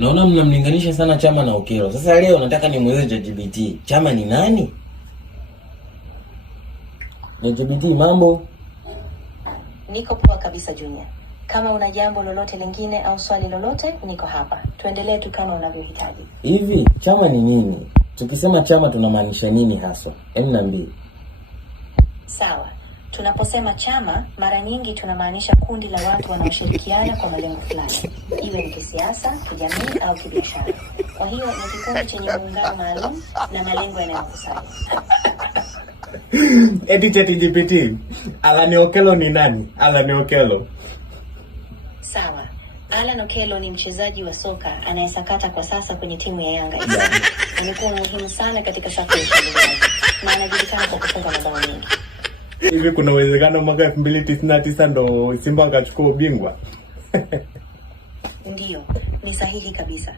Naona mnamlinganisha sana Chama na Okello. Sasa leo nataka nimuulize ChatGPT, Chama ni nani? ChatGPT, mambo? Niko poa kabisa Junior. Kama una jambo lolote lingine au swali lolote, niko hapa. Tuendelee tu kama unavyohitaji. Hivi, chama ni nini? Tukisema chama tunamaanisha nini haswa? Niambie. Sawa. Tunaposema chama, mara nyingi tunamaanisha kundi la watu wanaoshirikiana kwa malengo fulani. Iwe ni kisiasa, kijamii au kibiashara. Kwa hiyo ni kikundi chenye muungano maalum na malengo yanayokusanya. Eti ChatGPT, Alan Okello ni nani? Alan Okello. Sawa. Alan Okello ni mchezaji wa soka anayesakata kwa sasa kwenye timu ya Yanga. Amekuwa muhimu sana katika safu ya ushambuliaji na anajulikana kwa kufunga mabao mengi. Hivi kuna uwezekano mwaka 2099 ndo Simba akachukua ubingwa? Ndiyo, ni sahihi kabisa.